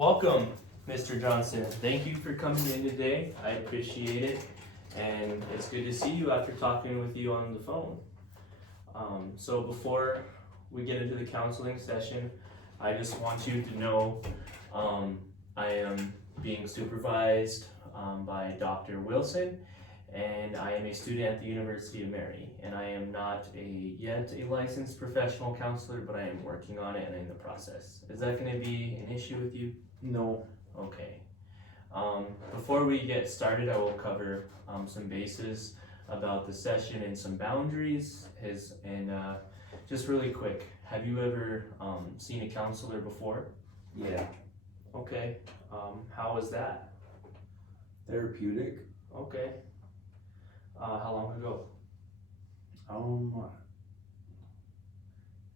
Welcome, Mr. Johnson. Thank you for coming in today. I appreciate it. And it's good to see you after talking with you on the phone. So before we get into the counseling session, I just want you to know I am being supervised by Dr. Wilson, and I am a student at the University of Mary. And I am not yet a licensed professional counselor, but I am working on it and in the process. Is that going to be an issue with you? No. Okay. Before we get started, I will cover some bases about the session and some boundaries. Just really quick, have you ever seen a counselor before? Yeah. Okay. How was that? Therapeutic. Okay. How long ago? I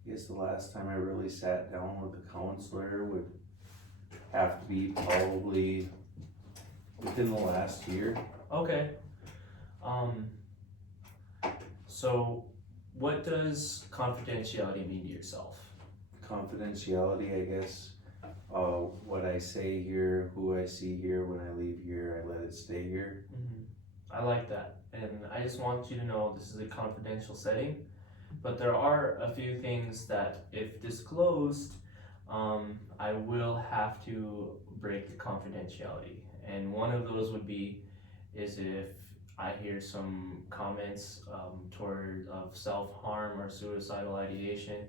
guess the last time I really sat down with a counselor would have to be probably within the last year. Okay. So what does confidentiality mean to yourself? Confidentiality, I guess. What I say here, who I see here, when I leave here, I let it stay here. I like that, and I just want you to know this is a confidential setting, but there are a few things that, if disclosed, I will have to break the confidentiality. And one of those is if I hear some comments of self-harm or suicidal ideation,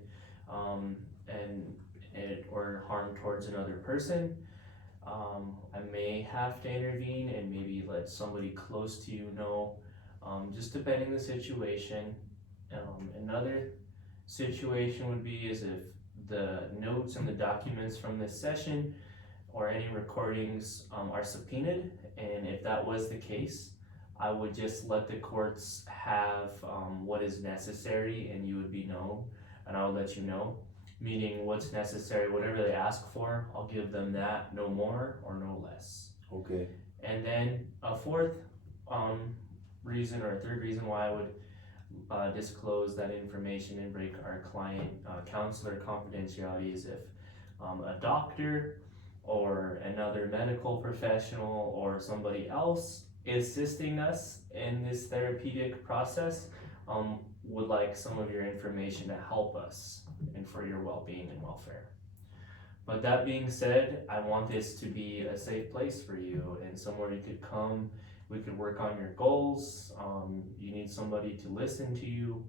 or harm towards another person. I may have to intervene and maybe let somebody close to you know, just depending the situation. Another situation is if the notes and the documents from this session or any recordings are subpoenaed, and if that was the case, I would just let the courts have what is necessary, and you would be known, and I'll let you know. Meaning what's necessary, whatever they ask for, I'll give them that, no more or no less. Okay. And then a fourth reason or a third reason why I would disclose that information and break our client counselor confidentiality is if a doctor or another medical professional or somebody else assisting us in this therapeutic process would like some of your information to help us and for your well-being and welfare. But that being said, I want this to be a safe place for you and somewhere you could come. We could work on your goals. You need somebody to listen to you,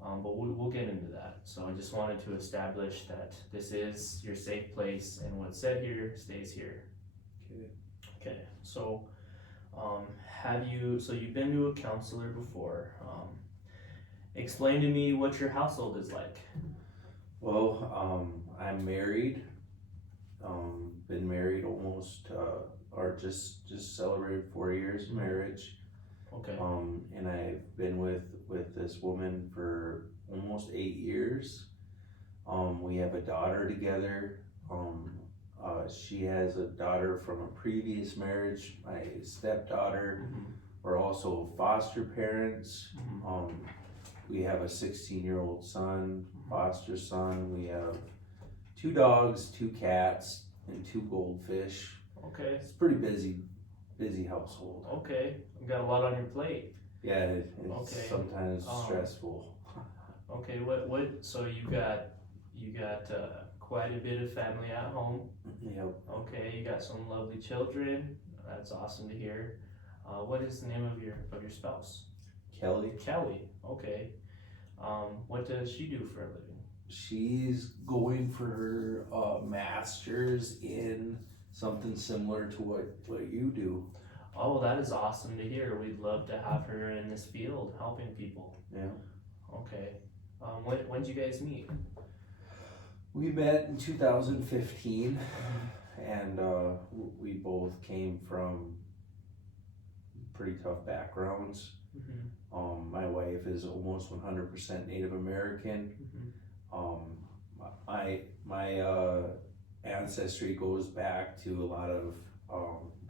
but we'll get into that. So I just wanted to establish that this is your safe place, and what's said here stays here. Okay. So you've been to a counselor before. Explain to me what your household is like. Well, I'm married. Been married almost, or just celebrated 4 years of marriage. Okay. And I've been with this woman for almost 8 years. We have a daughter together. She has a daughter from a previous marriage, my stepdaughter. We're also foster parents. We have a 16-year-old son, foster son. We have 2 dogs, 2 cats, and 2 goldfish. Okay. It's a pretty busy household. Okay. You got a lot on your plate. Yeah, it's Okay. sometimes stressful. Okay. So you got quite a bit of family at home. Yep. Okay. You got some lovely children. That's awesome to hear. What is the name of your spouse? Kelly. Kelly. Okay. What does she do for a living? She's going for her master's in something similar to what you do. Oh, that is awesome to hear. We'd love to have her in this field, helping people. Yeah. Okay. When did you guys meet? We met in 2015, and we both came from pretty tough backgrounds. My wife is almost 100% Native American. My ancestry goes back to a lot of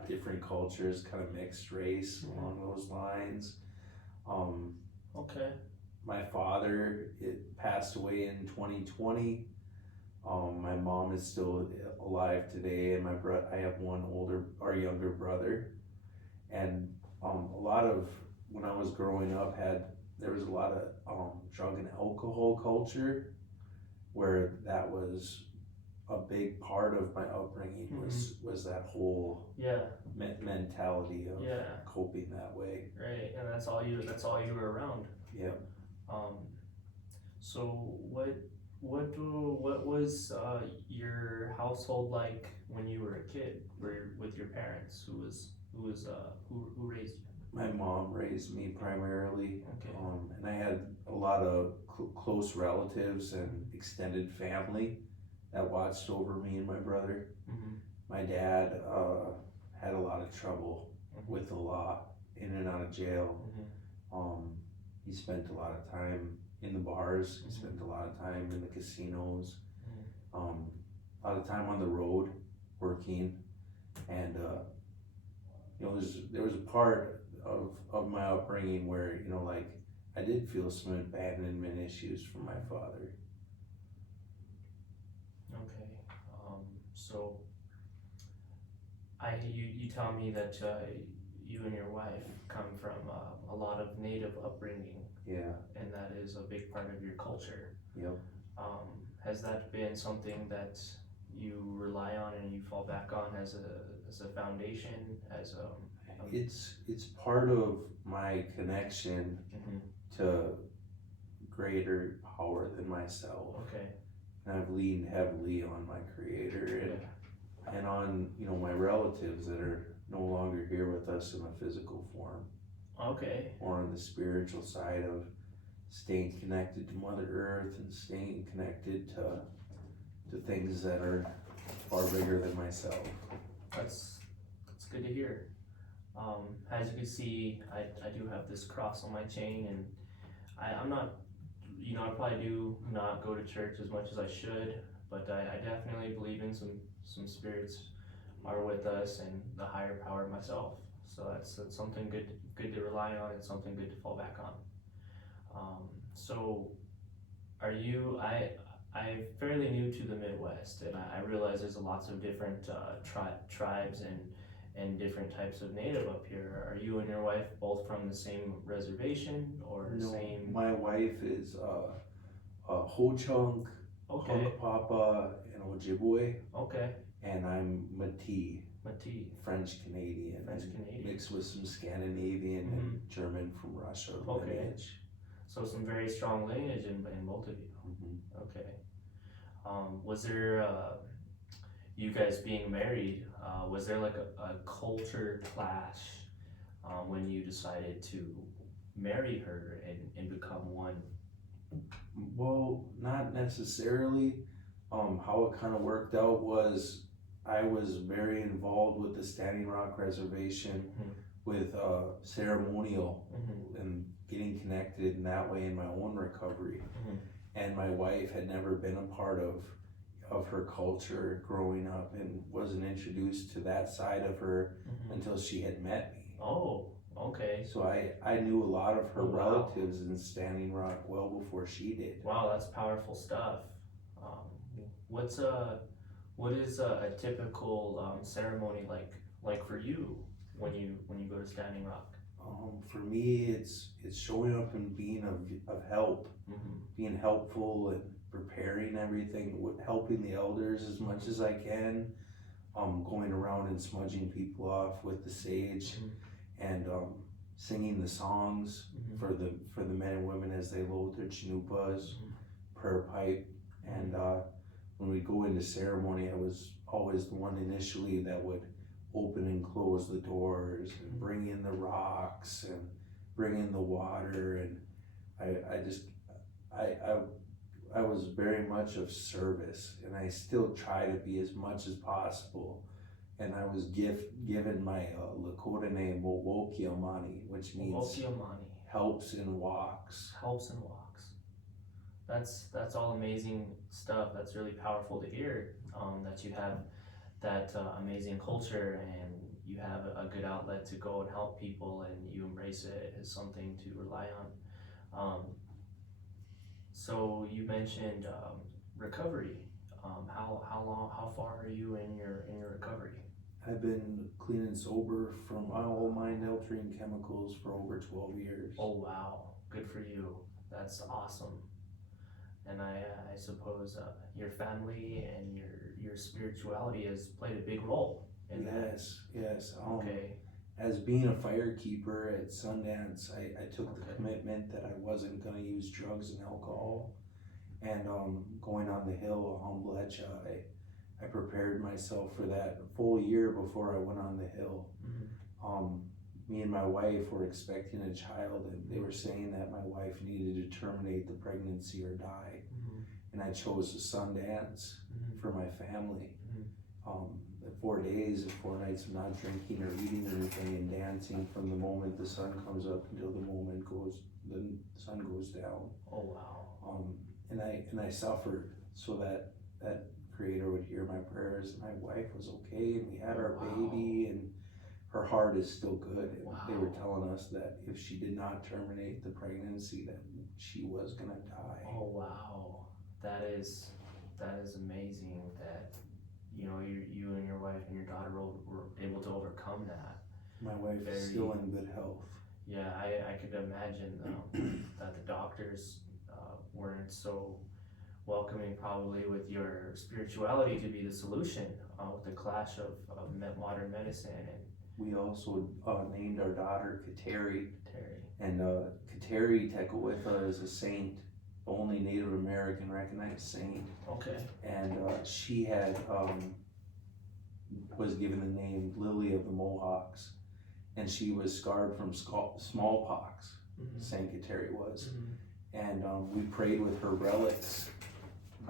different cultures, kind of mixed race along those lines. Okay. My father passed away in 2020. My mom is still alive today, and I have one younger brother, and a lot of when I was growing up there was a lot of drug and alcohol culture where that was a big part of my upbringing was that whole Yeah, mentality of yeah, coping that way. right, and that's all you were around. Yep. Um, so what was your household like when you were a kid? With your parents? Who raised you? My mom raised me primarily, Okay. and I had a lot of close relatives and extended family that watched over me and my brother. Mm-hmm. My dad had a lot of trouble with the law, in and out of jail. He spent a lot of time in the bars. He spent a lot of time in the casinos. A lot of time on the road working, and there was a part of my upbringing where like I did feel some abandonment issues from my father. Okay. So you tell me that you and your wife come from a lot of native upbringing. Yeah. And that is a big part of your culture. Yep. Has that been something that you rely on and you fall back on as a foundation, as It's part of my connection to greater power than myself. Okay. And I've leaned heavily on my creator and on my relatives that are no longer here with us in a physical form. Okay. Or on the spiritual side of staying connected to Mother Earth and staying connected to things that are far bigger than myself. That's good to hear. As you can see, I do have this cross on my chain, and I'm not, I probably do not go to church as much as I should, but I definitely believe in some spirits are with us and the higher power myself. So that's something good to rely on and something good to fall back on. So I'm fairly new to the Midwest, and I realize there's lots of different tribes and different types of native up here. Are you and your wife both from the same reservation or No, same? my wife is Ho-Chunk, Okay. Hunkpapa, and Ojibwe, Okay. and I'm Métis, Métis. French Canadian, mixed with some Scandinavian and German from Russia lineage. So some very strong lineage in both of you. Okay. Was there you guys being married? Was there like a culture clash when you decided to marry her and become one? Well, not necessarily. How it kind of worked out was I was very involved with the Standing Rock Reservation with ceremonial and getting connected in that way in my own recovery. And my wife had never been a part of her culture growing up and wasn't introduced to that side of her until she had met me. Oh, okay. So I knew a lot of her relatives in Standing Rock well before she did. Wow, that's powerful stuff. What is a typical ceremony like for you when you go to Standing Rock? For me, it's showing up and being of help, being helpful and preparing everything, helping the elders as much as I can, going around and smudging people off with the sage, and singing the songs for the men and women as they load their chanupas, prayer pipe, and when we go into ceremony, I was always the one initially that would open and close the doors and bring in the rocks and bring in the water, and I was very much of service, and I still try to be as much as possible. And I was given my Lakota name Wowokiamani, which means helps and walks. Helps and walks. That's all amazing stuff. That's really powerful to hear. That you have that amazing culture and you have a good outlet to go and help people and you embrace it as something to rely on. So you mentioned recovery. how far are you in your recovery? I've been clean and sober from all mind-altering chemicals for over 12 years. Oh wow, good for you. That's awesome. And I suppose your family and your spirituality has played a big role in that. Yes. Okay. As being a firekeeper at Sundance, I took the Okay. commitment that I wasn't gonna use drugs and alcohol. And going on the hill of Humblecha, I prepared myself for that a full year before I went on the hill. Mhm. Me and my wife were expecting a child, and they were saying that my wife needed to terminate the pregnancy or die. Mhm. And I chose the Sundance Mhm. for my family. Mhm. The 4 days and 4 nights of not drinking or eating anything and dancing from the moment the sun comes up until the moment the sun goes down. Oh wow. And I suffered so that Creator would hear my prayers. My wife was okay, and we had our Wow. baby, and her heart is still good. And they were Wow. telling us that if she did not terminate the pregnancy, that she was gonna die. Oh wow. That is amazing that you and your wife and your daughter were able to overcome that. My wife is Very- still in good health. Yeah, I could imagine that the doctors weren't so welcoming probably with your spirituality to be the solution with the clash of modern medicine and We also named our daughter Kateri, Terry. and Kateri Tekakwitha is a saint, the only Native American recognized saint, Okay. and she had was given the name Lily of the Mohawks, and she was scarred from smallpox. Mm-hmm. Saint Kateri was, Mm-hmm. and we prayed with her relics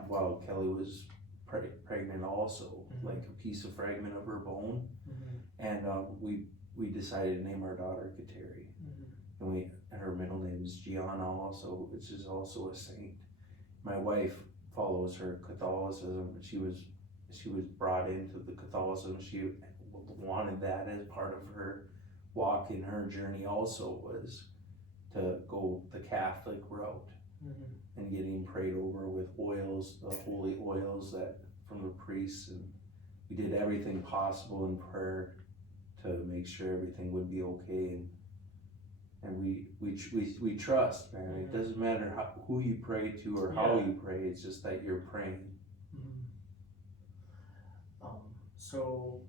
while Kelly was pregnant also, Mhm. like a piece of fragment of her bone. Mm-hmm. And we decided to name our daughter Kateri, Mm-hmm. and her middle name is Gianna also, which is also a saint. My wife follows her Catholicism, but she was brought into the Catholicism. She wanted that as part of her walk in her journey also, was to go the Catholic route. Mm-hmm. And getting prayed over with oils, the holy oils that from the priests, and we did everything possible in prayer to make sure everything would be okay. And we trust, man. It doesn't matter who you pray to or how Yeah. you pray. It's just that you're praying. So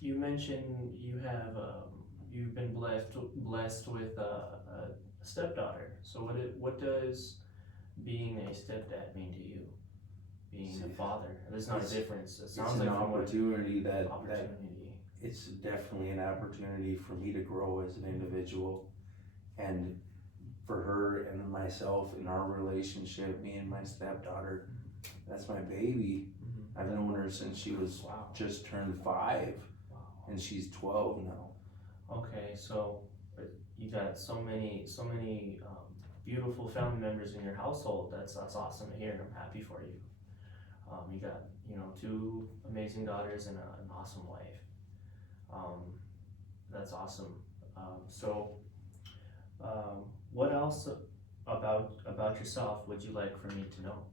you mentioned you've been blessed with a stepdaughter. So what does being a stepdad mean to you? Being a father. There's not a difference. It sounds It's like an from what opportunity that opportunity. it's definitely an opportunity for me to grow as an individual, and for her and myself in our relationship, me and my stepdaughter. That's my baby. Mm-hmm. I've known her since she was Wow. just turned 5, Wow. and she's 12 now. Okay, so you got so many beautiful family members in your household. That's awesome to hear, and I'm happy for you. You got 2 amazing daughters and an awesome wife. That's awesome. What else about yourself would you like for me to know?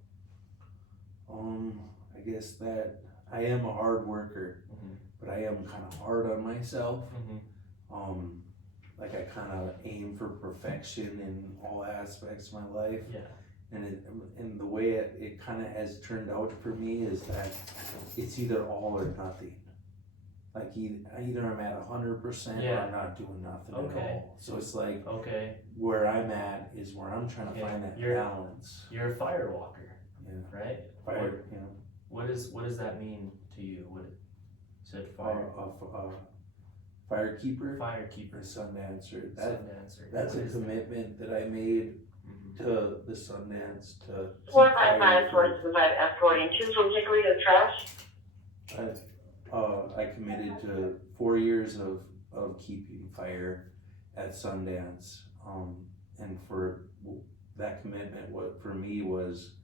I guess that I am a hard worker, Mm-hmm. but I am kind of hard on myself. Mm-hmm. Like I kind of aim for perfection in all aspects of my life. Yeah. And the way it kind of has turned out for me is that it's either all or nothing. Like either I'm at 100% Yeah. or I'm not doing nothing Okay. at all. So it's like Okay. where I'm at is where I'm trying to Yeah. find that You're- balance. You're a fire walker, Yeah. right? Fire, What does that mean to you? What said fire? Firekeeper or Firekeeper. Sundancer. Sundancer. That's What a is that? commitment that I made Mhm. to the Sundance to keep 455 fire. towards the red F42 from Hickory to Trash. I committed to 4 years of keeping fire at Sundance, and for that commitment, what for me was,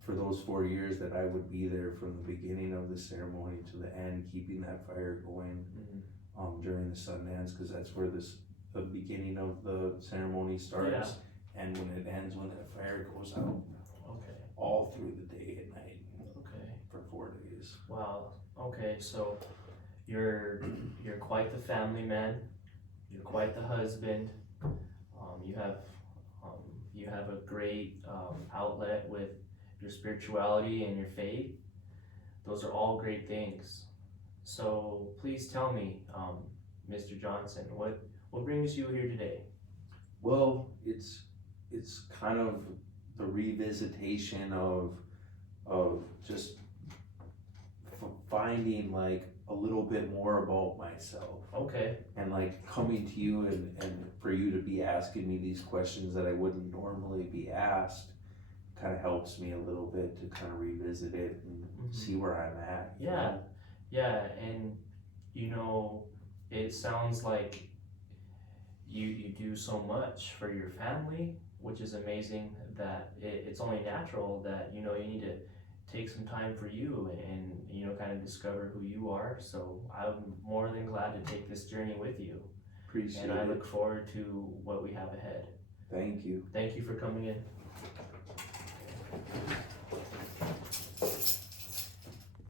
for those 4 years that I would be there from the beginning of the ceremony to the end, keeping that fire going, Mhm. during the Sundance, because that's where the beginning of the ceremony starts, and when it ends, when that fire goes out, Okay. all through the day and night. Okay. ways. Wow, okay, so you're quite the family man, you're quite the husband, you have you have a great outlet with your spirituality and your faith. Those are all great things. So please tell me, Mr. Johnson, what brings you here today? Well, it's kind of the revisitation of just finding like a little bit more about myself, Okay, and like coming to you and for you to be asking me these questions that I wouldn't normally be asked kind of helps me a little bit to kind of revisit it and Mhm. see where I'm at. you Yeah. know? yeah, and you know, it sounds like you do so much for your family, which is amazing. That it's only natural that you know you need to take some time for you and you know kind of discover who you are. So I'm more than glad to take this journey with you, Appreciate and I it. look forward to what we have ahead. Thank you. Thank you for coming in.